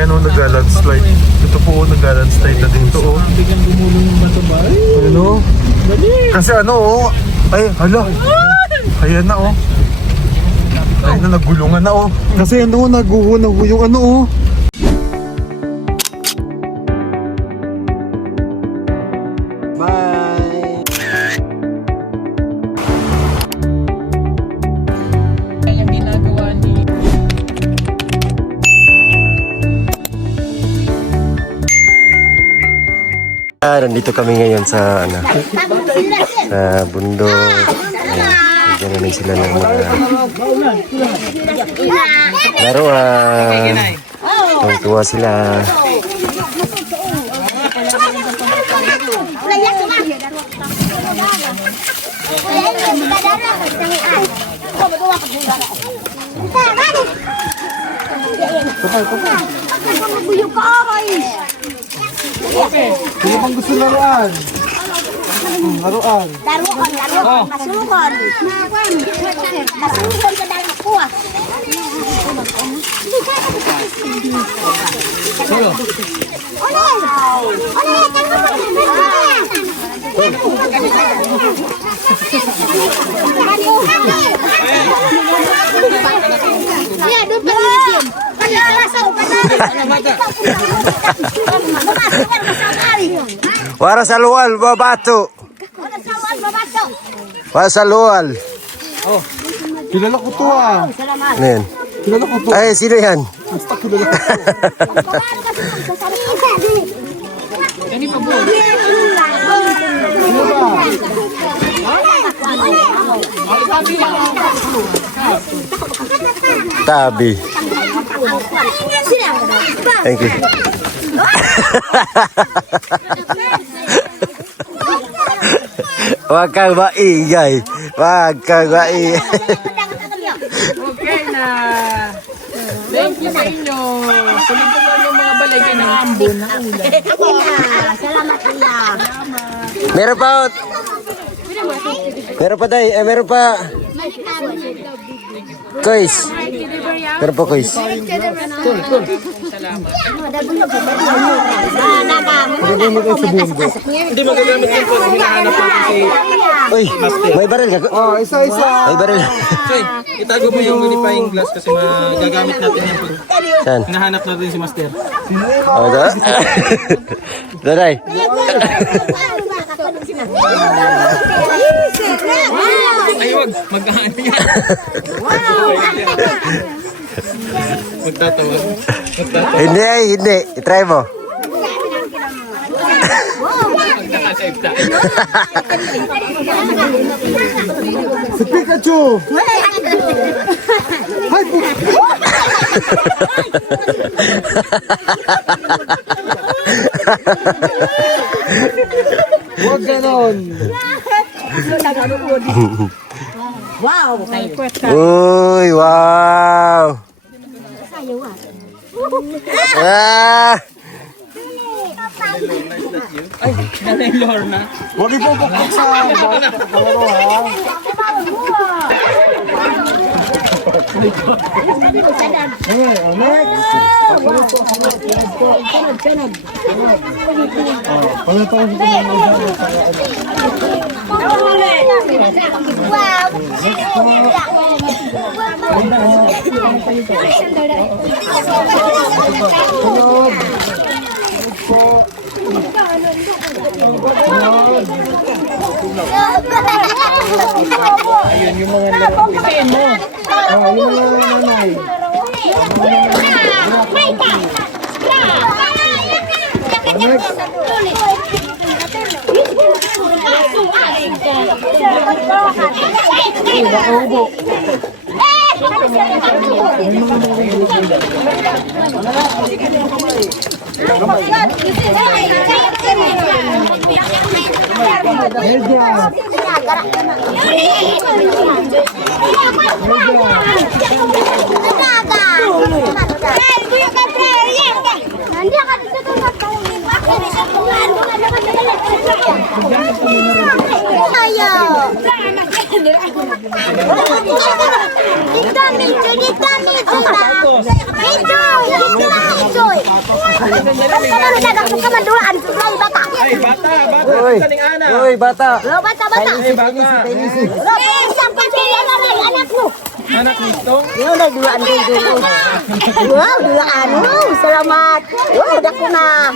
Ayan o, nag-landslide. Ito po o, nag-landslide na dito o. Biglang gumulong yung bato ba? Ano? Kasi ano o. Ay, hala. Ayan na o. Ayan na, nagulungan na o. Kasi ano, naguho yung ano o. Bye! Ang ginagawa ni... Nandito kami ngayon sa sa bundok. Diyan namin sila ng mga laruan. Tuwa sila. Sino bang gusto laruan? Laruan. Laruan. Masukan. Masukan ka dahil kuha. Solo. Ano yan? Wara sa luwal, babato. Wara sa luwal. Oh, kilala ko to ah. Ano yan? Kilala ko to. Ay, sino yan? Basta kilala ko. Ano pa po? Sino ba? Tabi. Thank you. Wag kang maingay. Wag kang maingay. Okay na. Thank you sa inyo. Tuloy po yung mga balay kayo ng ambon na ulan. Salamat kuya. Meron pa. Meron pa day. Meron pa. Kuis. Meron pa kuis. Hindi magagamit yan po. Hinahanap po si... Uy, may baril ka. Oh, isa-isa. May baril. Choy, itago mo yung unifying glass kasi magagamit natin yan po. Saan? Hinahanap natin si Master. Oh, ito. Daday. Ay, wag. Mag-ano yan. Magtatawa. Magtatawa. Hindi ay, hindi. I-try mo. Si Pikachu! Hi, Huwag ganon! Uy, wow! Ah! Ay, nanay Lorna. Huwag ipupukpok sa kalaro ha! Ayun yung mga laruan mo. Oh, yung nanay. Dito, Kamadulaan, supply bata. Ay, bata. Uy, Saling ana. uy, bata. Lo, bata. Ay, bata. Lo, isang pamilya na rin, anak mo. Anak ni Stong. Yo, nagdulaan din dito. Wow, dulaan. Wow, salamat. Wow, dako na.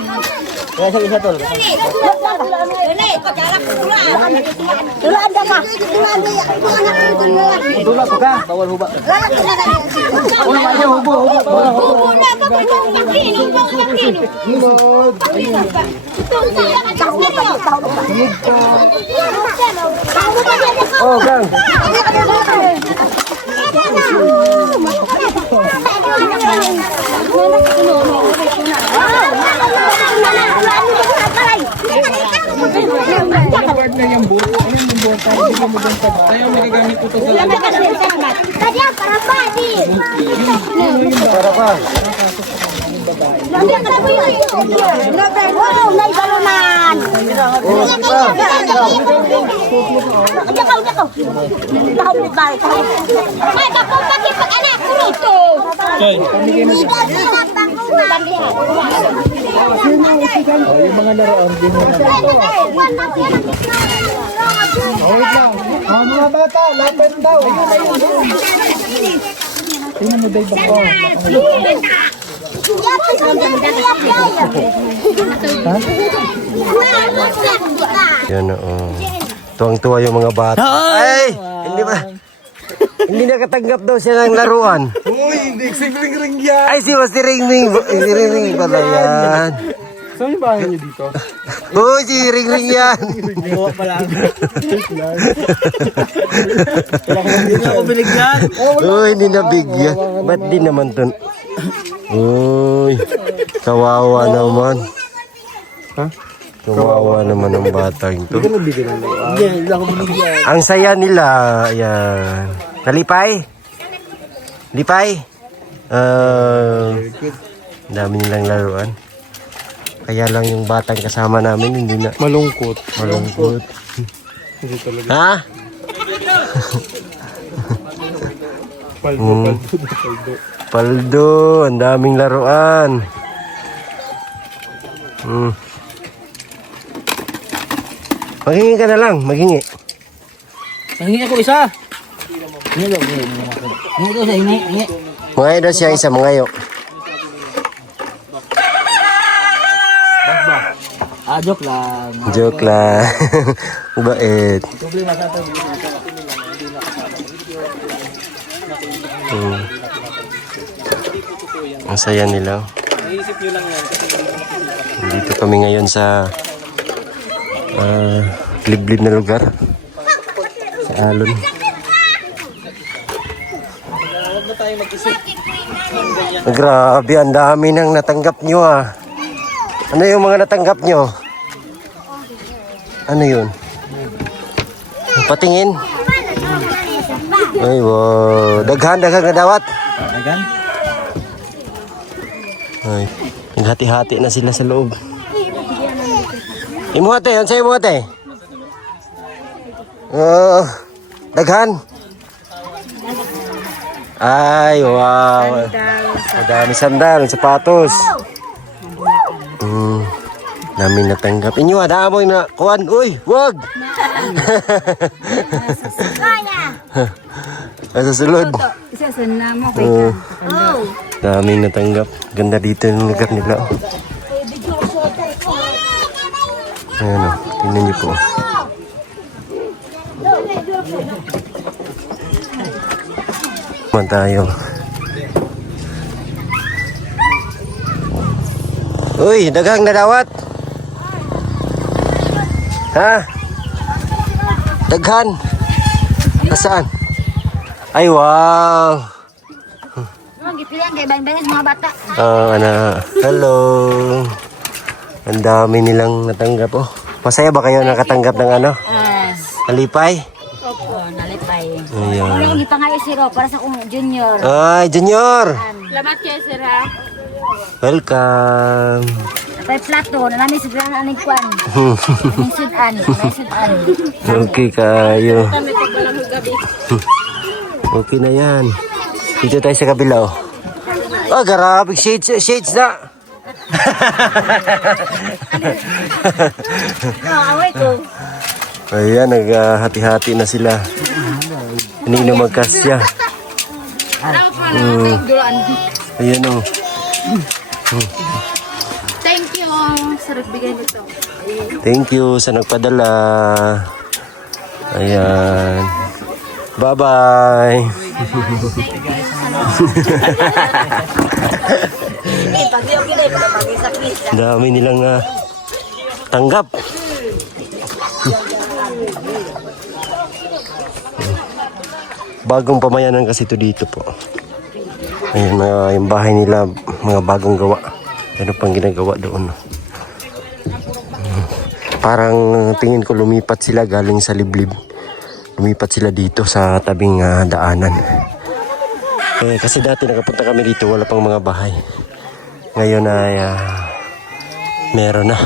Dulaan da ka. Dula ko ka, bawal huba. Oh, Gang. Partner yung buo. Ano yung buo? Hindi mo doon sa tayo magagamit ko to sa Para pa. Wow, may balunan. Ay, bakong pati pag anak ko nito. yung mga laruan din mo. Mga bata, lapit daw. Tingnan mo dahil bako. Yan oh. Tuwang-tuwa yung mga bata. Ay! Hindi ba? Hindi nakatanggap daw siya ng laruan. Uy, hindi. Simling ring yan. Ay, si Ring Ring pala yan. Saan yung bahay niyo dito? Uy, si Ring yan. Gawa pa lang. Hindi na ako binigyan. Uy, hindi nabigyan. Ba't di naman to? Uy, kawawa naman. Ha? Kawawa naman ang batang to. Hindi ako binigyan. Ang saya nila, ayan. Nalipay? Lipay? Dami nilang laruan. Kaya lang yung batang kasama namin hindi na Malungkot. malungkot. Hindi talaga. Ha? Paldo. Paldo, ang daming laruan. Maghingi ka na lang, maghingi. Nangingi ako isa. Hingi daw, hingi. Hingi daw siya, hingi. Mga daw siya isa, mga yo. Joke lang. Joke lang. Bait. Ang saya nila. Dito kami ngayon sa liblib na lugar. Sa Alon. Grabe, ang dami nang natanggap nyo ah. Ano yung mga natanggap nyo? Ano yun? Patingin. Ay, wow. Daghan na dawat. Agan? Ay, naghati-hati na sila sa loob. Imuhate, ano sa'yo imuhate? Daghan. Ay, wow. Madami sandal, sapatos. Namin natanggap. Inyo, daan mo na. Kuhan, uy, wag! Sa sulod. Isasan mo Daming natanggap. Ganda dito yung lugar nila. Ayan o, tingnan niyo po. Man tayo. Uy, dagang nadawat. Ha? Daghan. Nasaan? Ay, wow. Gipilihan kay bang-bang mga bata. Hello. Ang dami nilang natanggap. Oh, masaya ba kayo nakatanggap ng ano? Nalipay? Opo, nalipay. Ayan. Ano yung pangayos si Ro para sa kong junior. Ay, Junior. Salamat kayo, sir, ha? Welcome. Napay plato, na namin sa grand aning kwan. May sudan, may sudan. Okay kayo. Okay na yan. Dito tayo sa kabila. Oh, grabe. Shades na. Away ko. Ayan, naghati-hati na sila. Hindi na magkasya. Ayan o. Thank you. Sarap bigay nito. Thank you sa nagpadala. Ayan. Bye-bye. Dami nilang tanggap. Bagong pamayanan kasi ito dito po. Ayan, yung bahay nila, mga bagong gawa. Ano pang ginagawa doon. Parang tingin ko lumipat sila galing sa liblib. Lumipat sila dito sa tabing daanan. Kasi dati nakapunta kami dito, wala pang mga bahay. Ngayon ay meron na.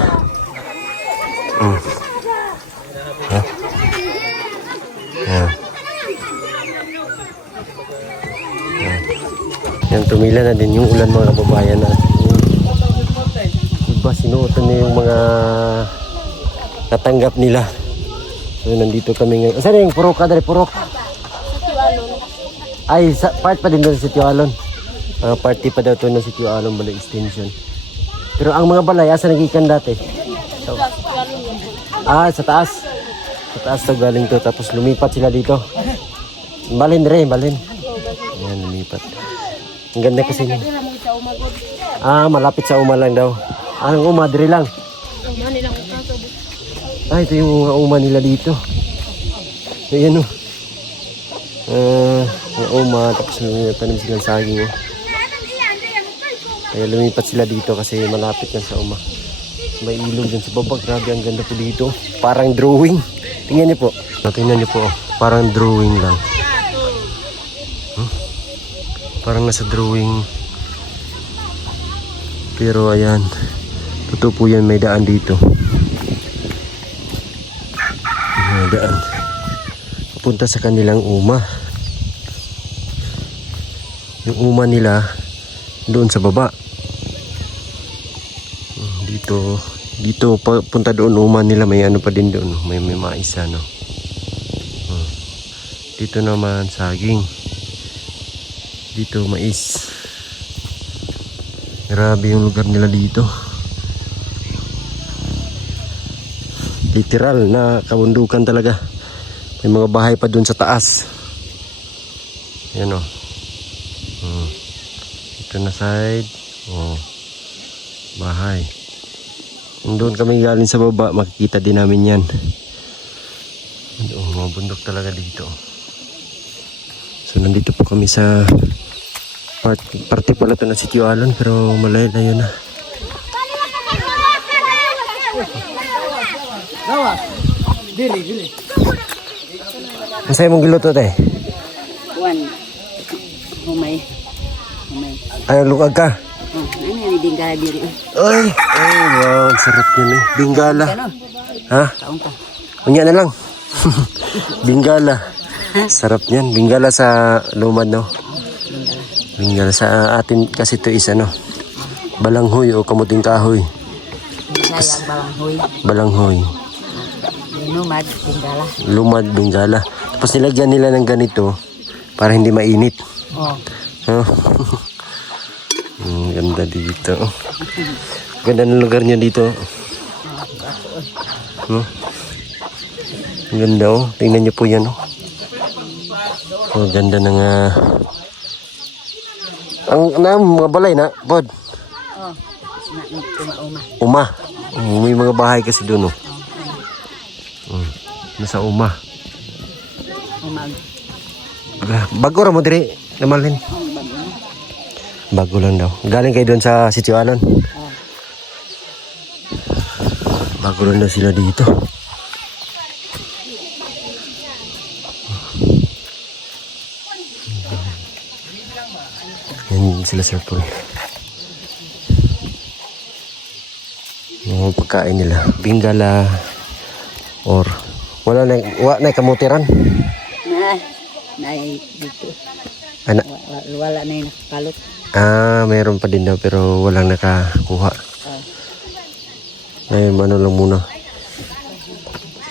Yan, tumila na din yung ulan mga kababayan na. Iba sinuotan na yung mga natanggap nila. So nandito kami ngayon. Saan yung purok ka? Dali purok? Ay, part pa din doon sa Sitio Alon. Party pa daw to ng Sitio Alon Balay Extension. Pero ang mga balay, asa nagikan dati? So, sa taas. Sa taas to galing to. Tapos lumipat sila dito. Balin rin, balin. Ayan, lumipat. Ang ganda kasi niya. Malapit sa uma lang daw. Anong uma? Diri lang. Ito yung mga uma nila dito. Ayan o. Mga uma. Tapos tanim silang saging. Kaya lumipat sila dito kasi malapit lang sa uma. May ilog dyan sa baba. Grabe, ang ganda po dito. Parang drawing. Tingnan niyo po. Tingnan niyo po. Parang drawing lang. Parang nasa drawing. Pero ayan. Totoo po yan, may daan dito. May daan. Papunta sa kanilang uma. Yung uma nila doon sa baba. Dito punta doon uma nila, may ano pa din doon, may mais ano. Dito naman saging. Dito mais. Grabe yung lugar nila dito. Literal na kabundukan talaga. May mga bahay pa doon sa taas. Yan o. Ito na side. Bahay. Kung doon kami galing sa baba, makikita din namin yan. Mga bundok talaga dito. So nandito po kami sa parte pala ito ng Sitio Alon, pero malayo na. Ang sayo mong giluto tayo? Humay. Ay, lukag ka? Ano yung bingala diri? Ay, wow, sarap yun eh. Bingala. Ha? Unya na lang. Bingala. Sarap yan. Bingala sa lumad, no? Bingala sa atin kasi ito is ano, balanghoy o kamuting kahoy. Balanghoy. Balanghoy. Lumad, bingala. Lumad, bingala. Tapos nilagyan nila ng ganito para hindi mainit. Ganda dito. Ganda ng lugar nyo dito. Ganda oh. Tingnan nyo po yan oh. Ganda ng mga balay na, Bod. Uma. May mga bahay kasi doon oh. Nasa uma. Bago ra mo dire, namalin. Bago lang daw. Galing kayo doon sa Sitio Alon. Bago lang daw sila dito. Yan sila Sir Paul. Yung pagkain nila. Bingala or wala na kamutiran. Na dito. Ana. Wala na yung nakakalot. Mayroon pa din daw pero walang nakakuha. Ay, ano lang muna.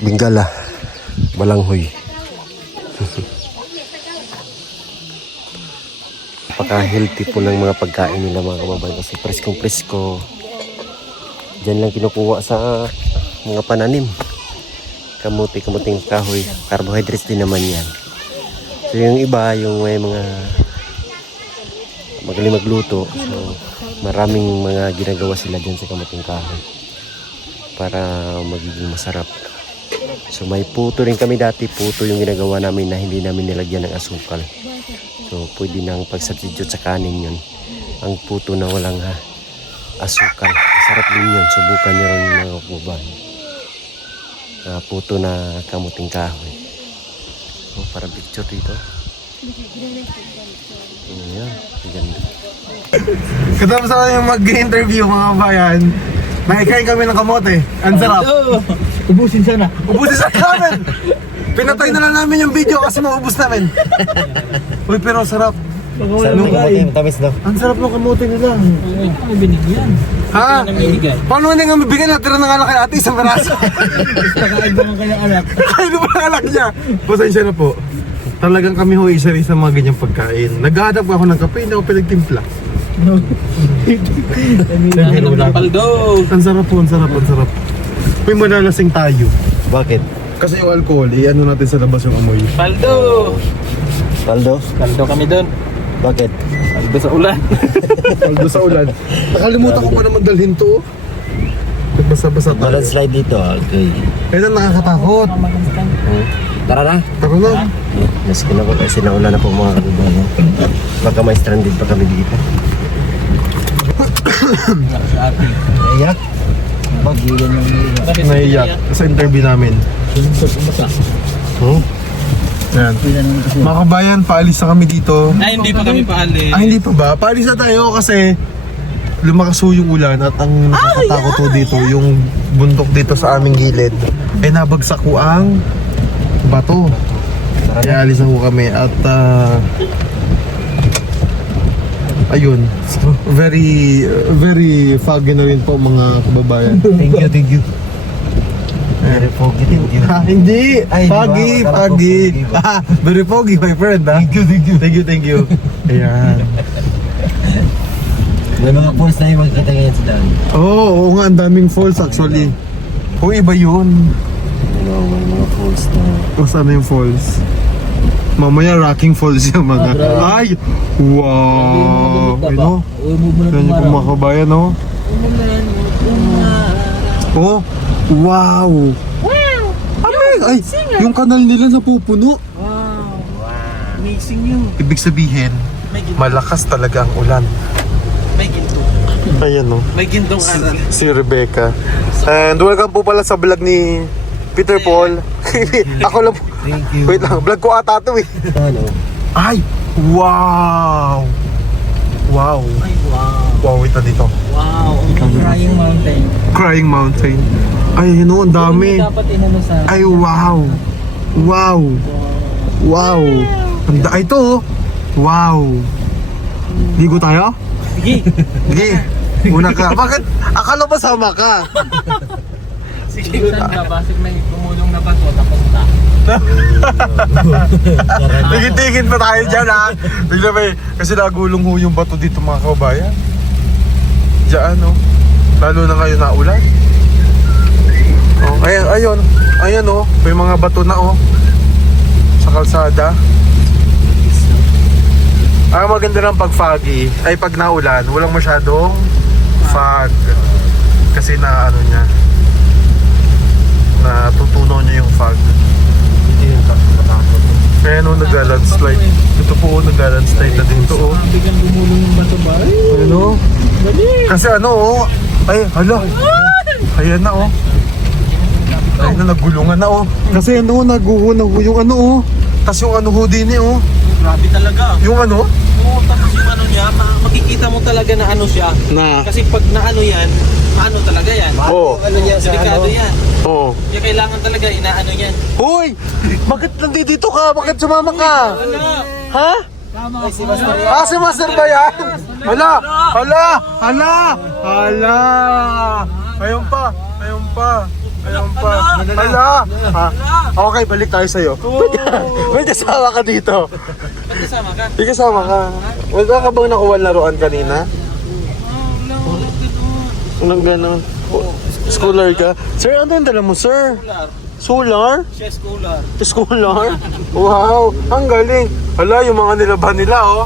Bingala. Balanghoy. Paka-healthy po ng mga pagkain nila mga kababayan kasi preskong-presko. Diyan lang kinukuha sa mga pananim. Kamuting kahoy. Carbohydrates din naman yan. So yung iba, yung may mga magaling magluto. So maraming mga ginagawa sila dyan sa kamuting kahoy para magiging masarap. So may puto rin kami dati. Puto yung ginagawa namin na hindi namin nilagyan ng asukal. So pwede nang pag-substitute sa kanin yun. Ang puto na walang asukal. Masarap din yun. Subukan nyo rin mga kababayan. Puto na kamuting kahoy. So para picture dito. Ayan. Ganda. Katapos na yung mag-interview mga kabayan, nakikain kami ng kamote. Ang sarap. Ubusin sana. Ubusin sa namin! Pinatay na lang namin yung video kasi maubos namin. Uy, pero sarap. Tamis daw. Ang sarap ng kamote nila. Ano binigyan? Ha? Namimigay. Paano hindi nga mabigyan? Natira na nga lang kay ate isang peraso. Nakain ba ng kanyang anak? Kain ba ang anak niya? Pasensya na po. Talagang kami ho isa rin sa mga ganyang pagkain. Naghahanap ako ng kape, hindi ako pinagtimpla. Nahinom ng paldo. Ang sarap po, ang sarap, ang sarap. May manalasing tayo. Bakit? Kasi yung alcohol, i-ano natin sa labas yung amoy. Paldo. Paldo? Paldo kami doon. Bakit? Paldo sa ulan. Paldo sa ulan. Nakalimutan ko pa naman dalhin to. Basa-basa tayo. Balance slide dito. Okay. Kaya na nakakatakot. Tara na. Tara na. Mas na po kasi nauna na po mga kababayan. Baka may stranded pa kami dito. Sa ating. Ayak. Bagilan yung Naiyak sa interview namin. Hmm? Yan. Mga kabayan, paalis na kami dito. Ay, hindi pa kami paalis. Ay, hindi pa ba? Paalis na tayo kasi lumakas ho yung ulan at ang nakakatakot ho dito, yung bundok dito sa aming gilid, ay nabagsak ho ang bato. Kaya alis na ho kami at ayun, very foggy na rin po mga kababayan. Thank you. Very foggy, thank you. Hindi! Ay, Foggy, di ba? foggy. Foggy ba? Very foggy, my friend. Thank you. Ayan. May mga pools na yung magkita ngayon sa daan. Oo nga, ang daming falls actually. O iba yun. May mga pools na. O saan yung falls? Mamaya rocking falls yung mga. Ay! Wow! Ano? Yan yung mga kabayan, no? Oh! Wow! Ay! Yung kanal nila napupuno. Amazing yun. Ibig sabihin, malakas talaga ang ulan. May ginto. Ayan, no? May gintong aral. Si Rebecca. And welcome po pala sa vlog ni Peter Paul. Ako lang po. Thank you. Wait lang, vlog ko ata to eh. Ano? Ay! Wow! Wow! Ay, wow. Wow, wait na dito. Wow. Ang crying mountain. Crying Mountain. Ay, ano, ang dami. Dapat inano sa... Ay, wow! Wow! Wow! Ay, ito oh. Wow! Ligo tayo? Sige. Sige. Una ka. Bakit? Akala ba sama ka? Sige. Saan ka? Basig may gumulong na bato. Napunta. Tingin-tingin pa tayo dyan ha. Tignan ba kasi nagulong ho yung bato dito mga kabayan. Diyan oh. Lalo na ngayon na ulan. Oh, ayan oh. May mga bato na oh. Sa kalsada. Maganda lang pag foggy. Ay pag naulan, walang masyadong fog. Kasi na ano niya. Natutunaw niya yung fog. Kaya nung nag-landslide. Ito po nag-landslide na dito oh. Biglang gumulong yung bato ba? Ano? Kasi ano oh. Ay, hala. Ayan na oh. Ay na, nagulungan na oh. Kasi ano, naguho na ho yung ano oh. Tapos yung ano ho din eh oh. Grabe talaga. Yung ano? Oo, tapos yung ano niya, makikita mo talaga na ano siya. Na. Kasi pag naano yan, maano talaga yan. Oo. Ano niya sa Delikado ano? yan. Oo. Kaya kailangan talaga inaano yan. Hoy! Bakit nandito ka? Bakit sumama ka? Ano? Ha? Si Master ba yan? Hala! Hala! Hala! Hala! Ayun pa! Ayun pa! Ayun pa! Hala! Okay, balik tayo sa'yo. May kasama ka dito. Ba't kasama ka? May kasama ka. Wala ka bang nakuha laruan kanina? Anong gano'n? Schooler ka? Sir, ano yung dala mo, sir? Solar? Siya scholar. Schooler? Wow! Ang galing! Hala, yung mga nilaban nila, oh.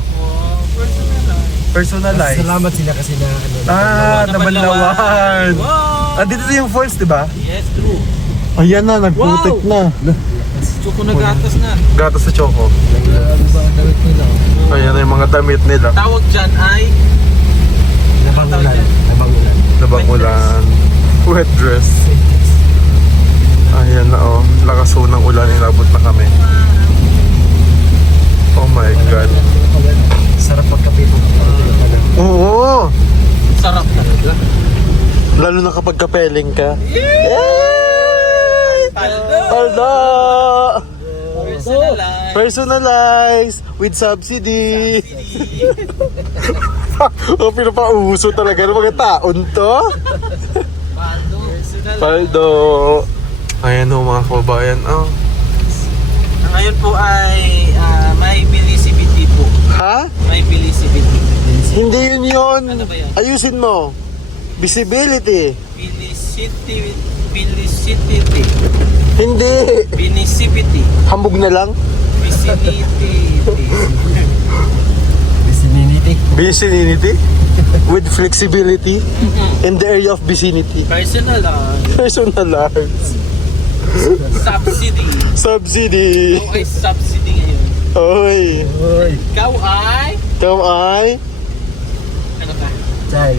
Personalized. Salamat sila kasi na ano. Nabanlawan. Wow! Dito yung falls, di ba? Yes, true. Ayan na, nagputik na. Choco na gatas na. Gatas sa choco. Ayan na yung mga damit nila. Tawag dyan ay... Nabangulan. Nabangulan. Labang ulan. Wet dress. Ayan na, oh. Lakas ho ng ulan, inabot na kami. Oh my God. Sarap magkape po. Oo! Sarap talaga. Lalo na kapag kapeling ka. Yay! Paldo! Personalized. Personalized with subsidy. Oh, pinapauso talaga ng mga taon to. Personalized. Paldo. Ayan o mga kababayan. Oh. Ngayon po ay may bilisibiti po. Ha? May bilisibiti. Hindi yun yun. Ano ba yan? Ayusin mo. Visibility. Bilisibiti. Hindi. Binisibiti. Hambog na lang. Vicinity. Vicinity. Vicinity. With flexibility. In the area of vicinity. Personalized. Personalized. Subsidy. Subsidy. Ikaw ay subsidy ngayon. Oy. Oy. Ikaw ay... Ikaw ay... Ano ka? Chay.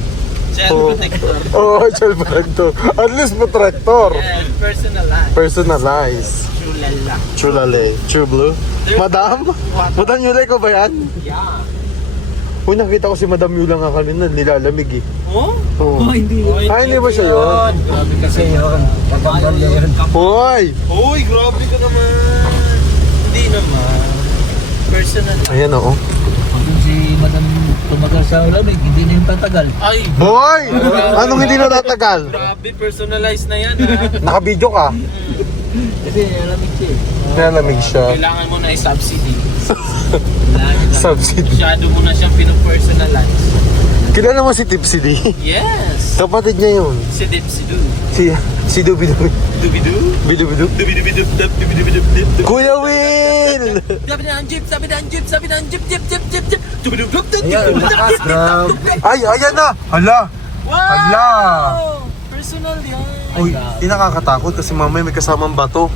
Child Oh. protector. Oh, child protector. At least protector. Yes, personalized. Personalized. Chulala. Chulale. True blue. Madam? Madam Yulay ko ba yan? Yeah. Uy, nakita ko si Madam Yula nga kanina, nilalamig eh. Oh? Oo. hindi. Ay, hindi ba siya yun? Grabe kasi yun. Kapag yun. Hoy! Uy, grabe ka naman. Hindi naman. Personal. Ayan oo. Si Madam tumagal sa ulan, hindi na yung tatagal. Ay, Hoy! Anong hindi na tatagal? grabe. Personalized na yan, ha? Nakabidyo ka? Kasi alamig siya eh. Nilalamig siya. Kailangan mo na i-subsidy. Subsidy. Masyado mo na siyang pinopersonalize. Kilala mo si Tipsy D? Yes. Kapatid niya yun. Si Dipsidu. Si Dubidu. Dubidu? Bidu-bidu. Dubidu. Kuya Will! Sabi na ang jeep, sabi na ang jeep, sabi na ang jeep, jeep, jeep, jeep, jeep. Dubidu. Ayan, lakas, grabe. Ay, ayan na! Hala! Wow! Hala! Personal yan. Uy, di nakakatakot kasi mamaya may kasamang bato.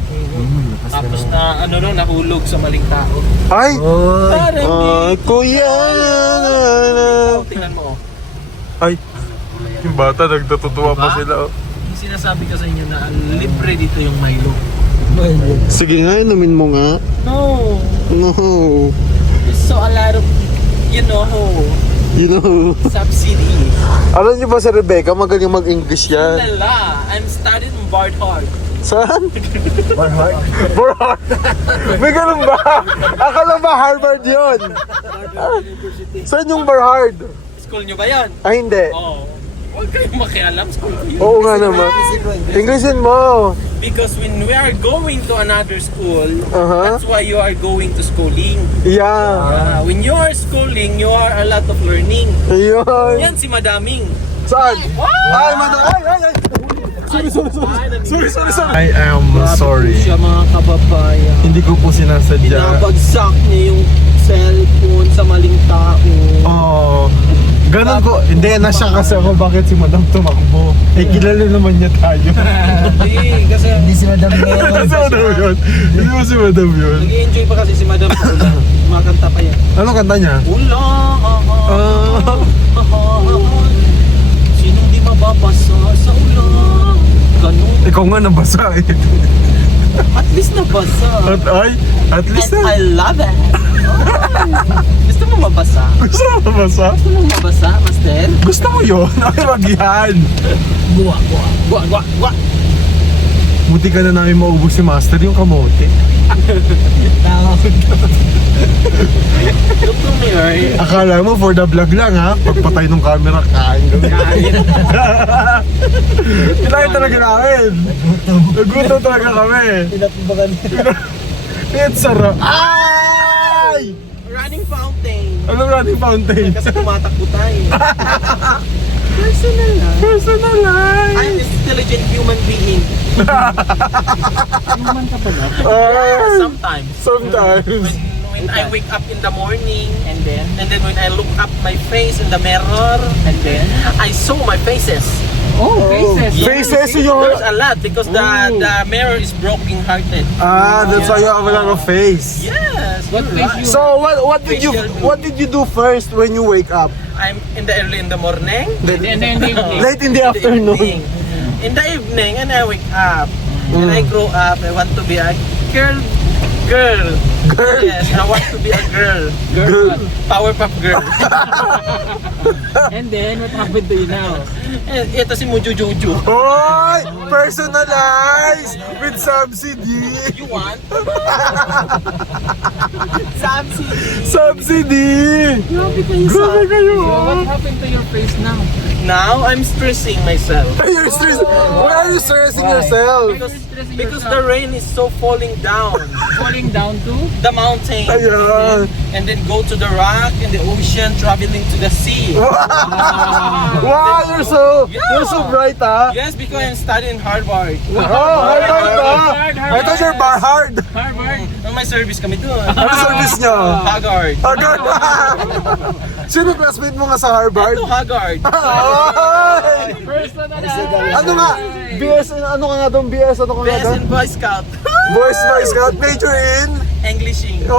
Tapos na, ano no, nahulog sa maling tao. Ay! Oy. Parang Kuya! tingnan mo, oh. Ay! Yung bata, nagtatutuwa pa Diba? sila. Oh. Yung sinasabi ko sa inyo na libre dito yung Milo. Sige nga, inumin mo nga. No. No. So a lot of, you know, You know. subsidy. Alam niyo ba si Rebecca, magaling mag-English yan. Lala, I'm studying Barthard. Saan? Barhard. May ganun ba? Akala ba Harvard yun? Saan yung Barhard? School nyo ba yan? Ay, hindi. Oo. Huwag kayong makialam, school ko yun. Oo nga naman. Englishin mo. Because when we are going to another school, Uh-huh. that's why you are going to schooling. Yeah. When you are schooling, you are a lot of learning. Ayun. Yan si Madaming. Saan? Ay, madam. Ay. Sorry. I am sorry. Siya mga kababayan. Hindi ko po sinasadya. Pinabagsak niya yung cellphone sa maling tao. Oo. Ganun ko. Hindi, nasya kasi ako bakit si madam tumakbo. Eh, kilala naman niya tayo. Hindi, kasi Hindi si Madam Kasi Ngayon. madam yun. Hindi mo si madam yun. nag-enjoy pa kasi si Madam sa ulan. Kumakanta pa yan. Ano kanta niya? Ulan, sinong di mababasa sa ulan? Ganun. Ikaw nga nabasa eh. At least nabasa. At least And na. I love it. Gusto mo mabasa? Gusto mo mabasa? Gusto mo mabasa, Master? Gusto mo yun? Ay, wag yan. Guwa. Buti ka na namin maubos si Master yung kamote. Look to me, right? Akala mo for the vlog lang ha? Pagpatay ng camera, kain kami. Kinain talaga namin. Nagutom talaga kami. It's sarap. Ay! Running fountain. Anong running fountain? Kasi tumatakbo tayo. Personal lang. Personalize! I'm an intelligent human being. Sometimes. Sometimes. When I wake up in the morning and then when I look up my face in the mirror and then I saw my faces. Oh, faces. Faces your... There's a lot because the mirror is broken hearted. That's why you have a lot of face. Yes. What face you? So what did you do first when you wake up? I'm in the early in the morning. And then the evening. Late in the In the afternoon. evening. In the evening and I wake up. When I grow up, I want to be a girl. Girl? Yes, I want to be a girl. Girl. Powerpuff Girl. And then, what happened to you now? Ito si Mujujuju. Hoy! Personalized with subsidy! You want? Subsidy. Subsidy! Grabe kayo Grabe kayo! So, what happened to your face now? Now, I'm stressing myself. You're stressing. Why are you stressing yourself? Because the rain is so falling down. Falling down to? The mountain. Ayan. And then go to the rock and the ocean, traveling to the sea. Wow, you're so bright, ah. Yes, because I'm studying Harvard. Oh, Harvard, ah. I thought you're Harvard. Harvard. May service kami doon. Ano service nyo? Haggard. Harvard. Sino classmate mo nga sa Harvard? Ito Haggard. Ay! Personalized. Ano nga? BS, ano ka nga doon? BS, ano ka nga Best doon? in Boy Scout. Boys Scout, major in? Englishing. Wow!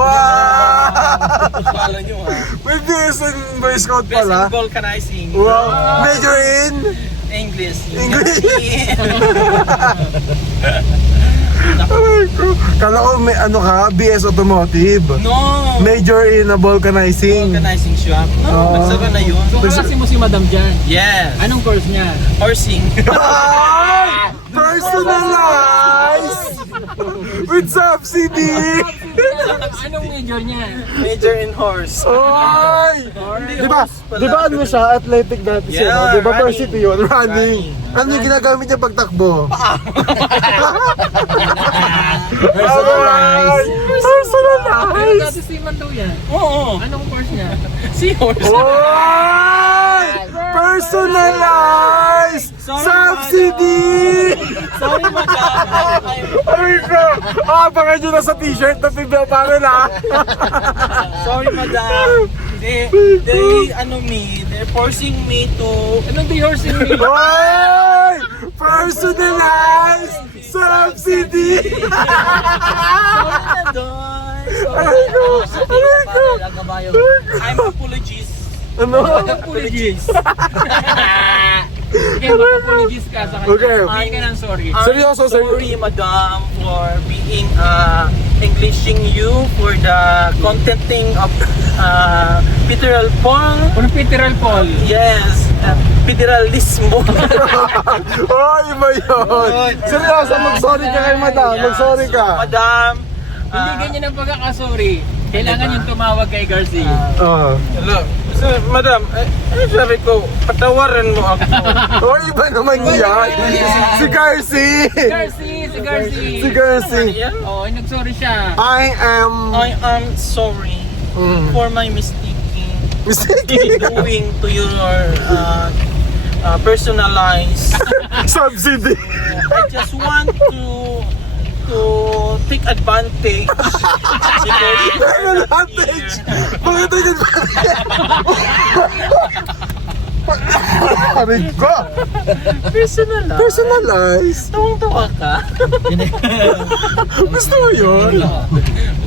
Kala nyo ha. May BS in Boy Scout Best in pala. vulcanizing. Wow! Major in? English. English. Ay, ko. Kala ko may ano ka, BS Automotive. No. Major in vulcanizing. Vulcanizing shop. No, nagsara na yun. So, kaklase mo si Madam dyan. Yes. Anong course niya? Horsing. Ay! Personalized! With subsidy! Anong major niya? Major in horse. Ay! Di ba ano siya, athletic dati siya, no? Yeah, Di ba running. varsity yun? Running. Ano yung ginagamit niya pagtakbo? Personalized! Pero Personalized! dati seaman daw yan. Oo. Anong course niya? Seahorse. Oy! Personalized! Subsidy! Sorry, madam. Ay ko! Abangan nyo na sa t-shirt na Pibel Parel ha! Sorry, madam. They're forcing me to... Anong di horse in me? Oy! Personalized! Subsidy! Aray ko! Aray ko! I'm apologies. Ano? Apologies. Okay, mag-apologies ka sa kanya. Okay. Hindi ka ng sorry. Seryoso, Sorry, madam, for being Englishing you for the contenting of Peteral Paul. Kung Peteral Paul. Yes, Federalismo. Oh, iba yun! Seryoso, mag-sorry ka kay madam. Mag-sorry ka. Madam, Hindi ganyan ang pagkakasorry. Kailangan yung tumawag kay Garcia. hello. So, madam, sabi ko, patawarin mo ako. Oh, iba naman yan! Si Garci! Si Garcia! Si Garci! Oo, nag-sorry siya. I am... I am sorry for my mistaking Mistaken! doing to your personalized. Subsidy! I just want to take advantage. Advantage! Bakit take advantage? Aray ko! Personalized. Personalized! Tawang-tawa ka. Gusto mo yun?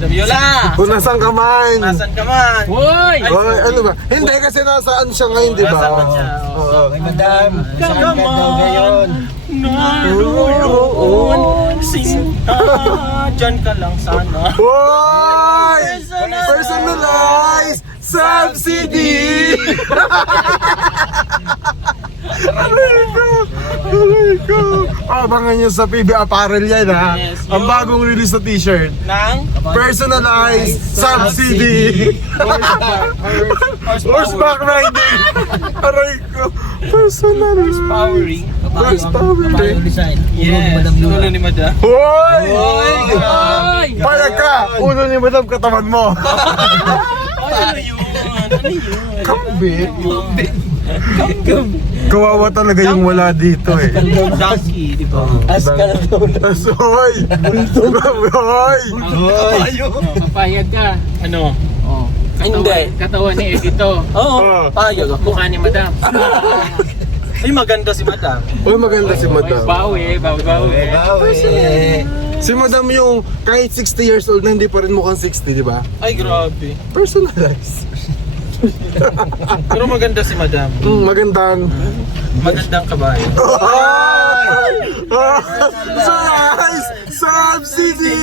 Viola! Kung nasaan ka man! Nasaan ka man? Hoy! Oy, ano ba? Hindi kasi nasaan siya ngayon, di ba? Nasaan ba siya? Oo. Madam, Come on! Naroon! Sinta! Diyan ka lang sana. Hoy! Personalized subsidy! Aray ko! Aray ko. Abangan nyo sa PB Apparel yan ha. Yes, Ang yun. bagong release na t-shirt. Nang Personalized subsidy. Horseback riding. Aray ko. Personalized. powering. Horsepower. Yes, ulo ni Madam. Hoy! Ay! Payag ka! Ulo ni Madam katawan mo. Ano yun? Ano yun? Kambit. Kawawa talaga yung wala dito eh. Donkey, di ba? Asoy! Hoy! Papayag ka. Ano? Oh. Hindi. Katawan ni Edito. Oo, payag ako. Mukha ni Madam. Ay, maganda si Madam. Uy, maganda si Madam. Bawi. Si Madam yung kahit 60 years old na hindi pa rin mukhang 60, di ba? Ay, grabe. Personalized. Pero maganda si Madam. Magandang. Magandang kabayo. So nice! Subsidy!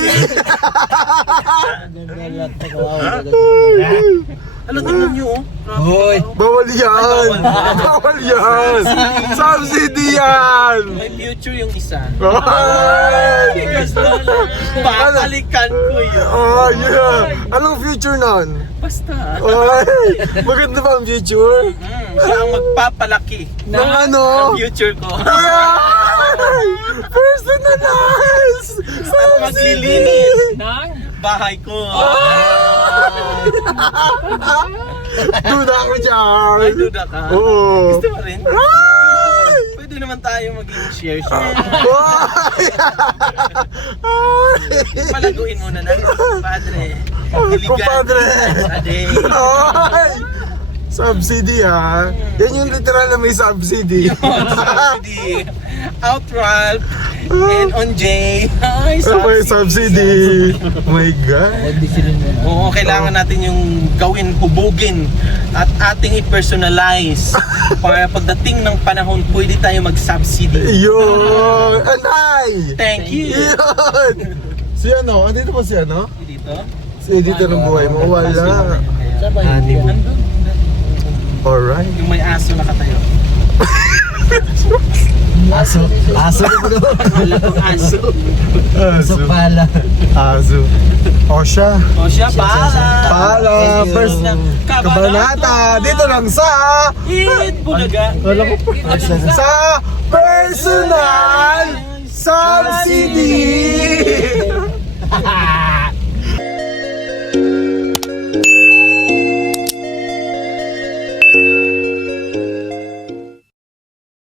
Ano, tingnan nyo, oh. Bawal yan! Bawal yan! Subsidy yan! May future yung isa. Ay! Babalikan ko yun. Oh, yeah! Anong future nun? Basta. Ay! Maganda ba ang future? Siya ang magpapalaki Ng ano? ng future ko. Ay! Personalized! Maglilinis Nang? bahay ko. Duda ako dyan! Ay, duda ka. Oo! Gusto mo rin? Ay! Pwede naman tayo maging share. Ay! Palaguin muna natin. Padre. Kumpadre! Ade. Ay! Subsidy ha? Yan yung literal na may subsidy. Subsidy. Out Ralph. And on J. Ay, May subsidy. Oh my God. Oo, kailangan natin yung gawin, hubugin at ating i-personalize para pagdating ng panahon pwede tayo mag-subsidy. Yun! Anay! Thank you. Yun! Si ano? Andito ba si ano? Dito? Si editor ng buhay mo? Wala. Andun. Alright. Yung may aso nakatayo. Aso. Aso. Wala kong aso. Aso. Pala. Aso. O siya. O siya, pala. Pala. First kabanata. Dito lang sa Bulaga. sa personal subsidy.